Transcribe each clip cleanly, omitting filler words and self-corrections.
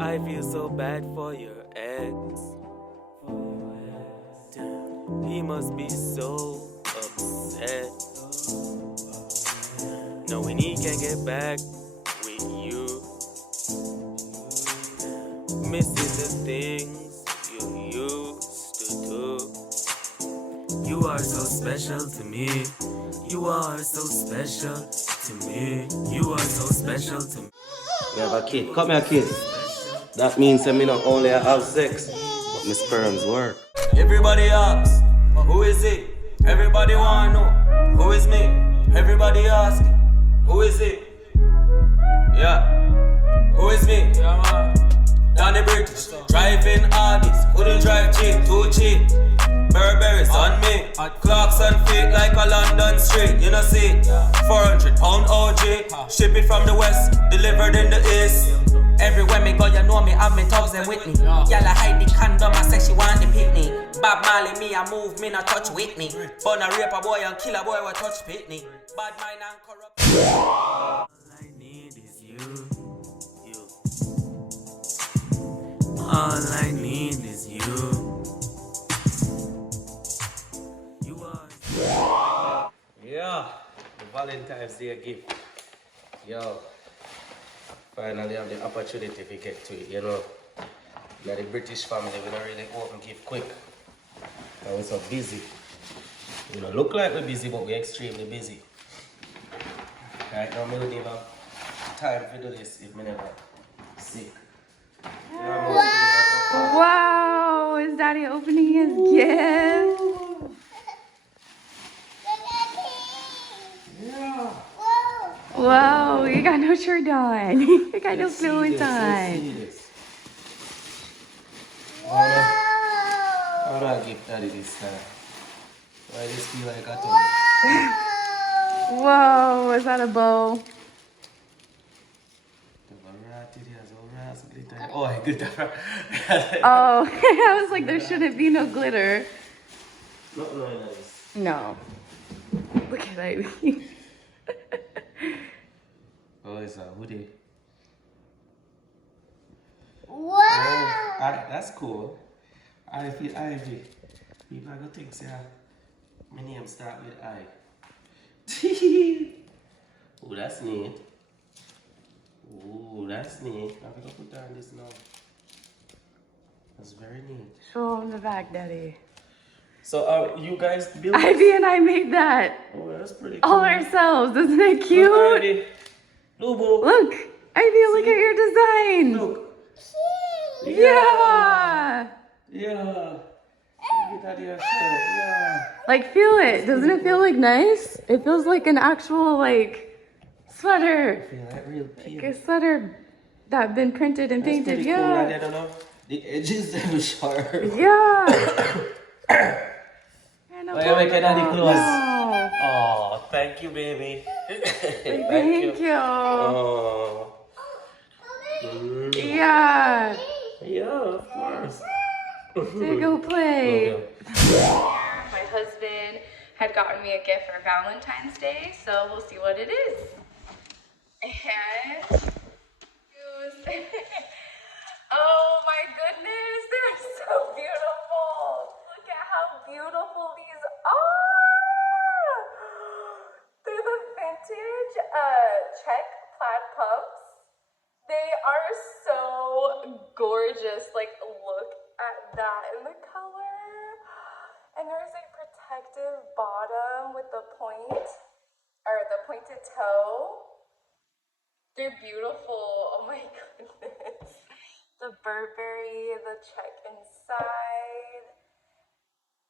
I feel so bad for your ex. Damn, he must be so upset, knowing he can't get back with you. Missing the things you used to do. You are so special to me. You are so special to me. You are so special to me. You have a kid. Come here, kid. That means that me not only have sex, but my sperms work. Everybody asks, who is it? Everybody wanna know, who is me? Everybody asks, who is it? Yeah, who is me? Danny British, driving Audis, couldn't drive cheap, too cheap. Burberry's on me, clocks on feet like a London street, you know see. 400 pound OG, ship it from the west, delivered in the east. Everywhere me go, you know me, have me thugs and with me. Y'all hide the condom, I say she want the picnic. Bob Marley, me, I move, me not touch with me. Born a rape a boy and kill a boy, will touch pitney. Bad mind and corrupt. All I need is you. All I need is you. You are. Yeah, the Valentine's Day gift. Yo, finally have the opportunity to get to it, you know. Now the British family, we don't really open gift quick. And we're so busy. We don't look like we're busy, but we're extremely busy. Right now, we don't even have time to do this if we never sick. Wow, is Daddy opening his gift? Whoa, you got no shirt on. You got no clothes on. How do I give Daddy this time? Why does this feel like a toy? Whoa, is that a bow? Oh, good. Oh, I was like, there shouldn't be no glitter. Not knowing this. No. Look at Ivy. Oh, it's a hoodie. Wow! Oh, that's cool. Ivy. People are gonna think, yeah. My name start with I. Oh, that's neat. Oh, that's neat. I'm gonna put down this now. That's very neat. Show him the back, Daddy. So, you guys built this? Ivy and I made that Oh, that's pretty cool. all ourselves. Isn't it cute? Look, Ivy. Lubo. Look, Ivy, look at your design. Look. Yeah. Yeah. Get out of your shirt. Yeah. Like, feel it. Doesn't it feel like nice? It feels like an actual, like, sweater. I feel like real Like cute. a sweater that been printed and That's painted. pretty Yeah. cool. I don't know. The edges are sharp. Yeah. And a Oh, you make it daddy photo. close. No. Oh, thank you, baby. Thank you. Oh. Yeah. Yeah, of course. To go play. Okay. My husband had gotten me a gift for Valentine's Day, so we'll see what it is. And oh my goodness, they're so beautiful. Look at how beautiful these are. They're the vintage check plaid pumps. They are so gorgeous. Like, look at that in the color. And there's a protective bottom with the point, or the pointed toe. They're beautiful. Oh my goodness. The Burberry, the check inside,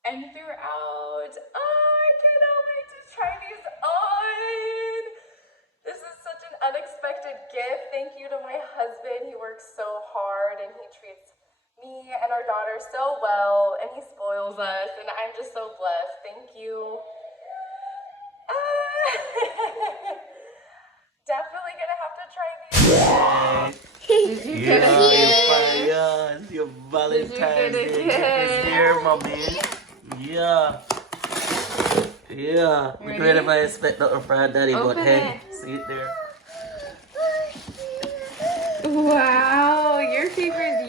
and throughout. Oh, I cannot wait to try these on. This is such an unexpected gift. Thank you to my husband. He works so hard and he treats me and our daughter so well, and he spoils us, and I'm just so blessed. Thank you. Definitely gonna have to try these. Did you get a gift? Your Valentine's Did you Day get a gift is gift? here, mommy. Yeah. Yeah. We Ready? could never expect nothing from our daddy, but Open hey, it. see it there. Wow, you're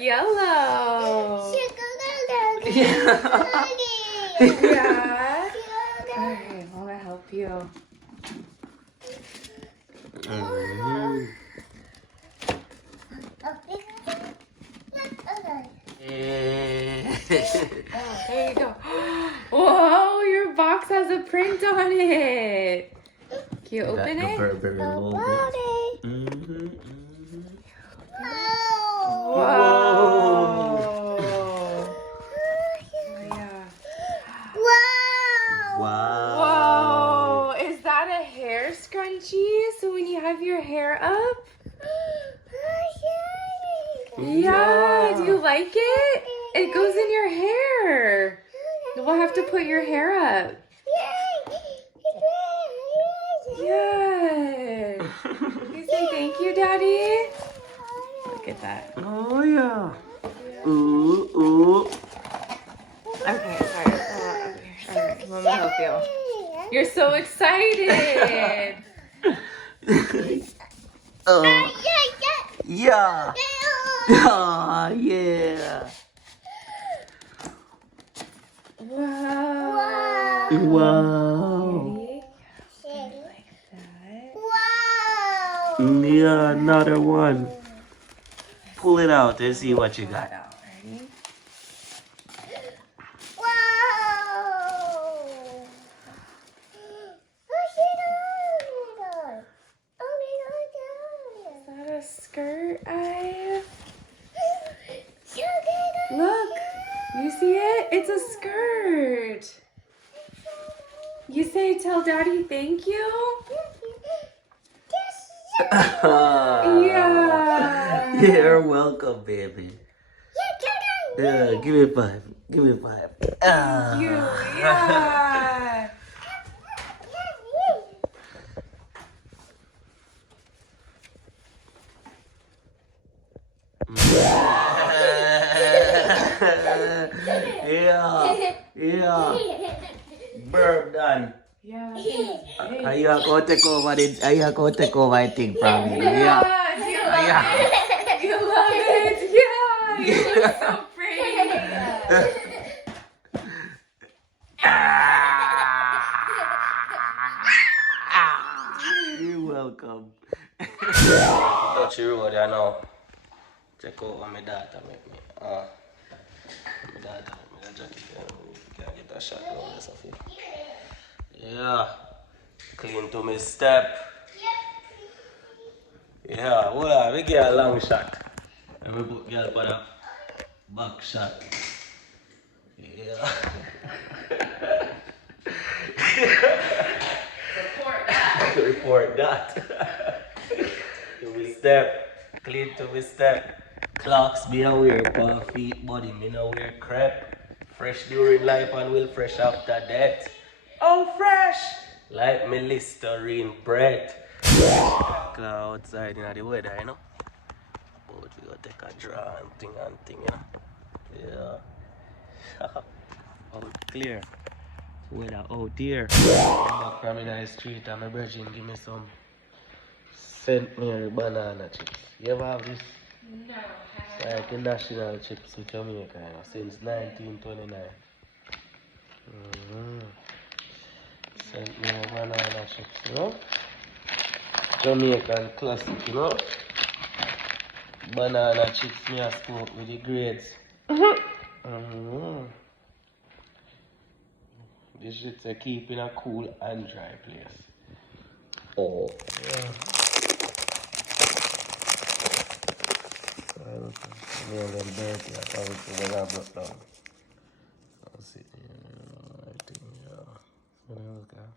yellow. Yeah. Yeah. Alright, I'm gonna help you. There you go. Whoa, your box has a print on it. Can you open it? Burberry logo. Whoa. Yeah. Wow. Whoa. Is that a hair scrunchie? So when you have your hair up? Yeah. Do you like it? It goes in your hair. We'll have to put your hair up. Yes. You say thank you, Daddy? Look at that. Oh yeah. Ooh, ooh. Okay, sorry. All right, let me help you. You're so excited. Yeah. Oh, yeah. Wow. Wow. Ready? Like that. Yeah, another one. Pull it out and see what you got. Out. Ready? Is that a skirt, Ive? Look, you see it? It's a skirt. You say, tell Daddy thank you? Yeah. You're welcome, baby. Yeah, give me five. Give me five. Thank you. Yeah. Yeah. Yeah. Burp done. Yeah. Are you going to take over the? Are you going to take over I think from me? Yeah. Do you love it? You love it? Yeah. You look so pretty. You're welcome. Touch your road, you know. Check over my daughter, make me. My daughter, my jacket, can't get a shot over this of it. Yeah. Clean to me step. Yeah, hold on, we get a long shot. And we put girl for the back shot. Yeah. Report that. To me step. Clean to me step. Clocks me no wear, paw feet, body me no wear crepe. Fresh during life and will fresh after death. Oh fresh! Like me Listerine bread. Go outside in the weather, you know. But we go take a draw and thing, you know. Yeah. Out clear. Weather out there. I'm back from in the street and my virgin give me some St. Mary banana chips. You ever have this? No. It's like the national chips in Jamaica, you know, since 1929. St. Mary banana chips, you know. Jamaican classic, you know. Banana chips me a smoke with the grades. This shit's a keep in a cool and dry place. Oh, yeah. Me and them dirty, I thought it was gonna break down. I'll see. I think, yeah. So now look at.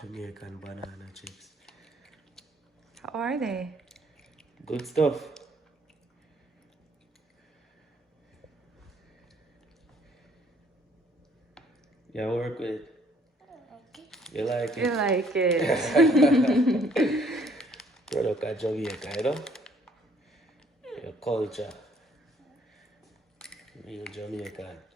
Jamaican banana chips. How are they? Good stuff. Yeah, work with it. You like it? You like it. product of Jamaica, you know? Your culture. Real Jamaican.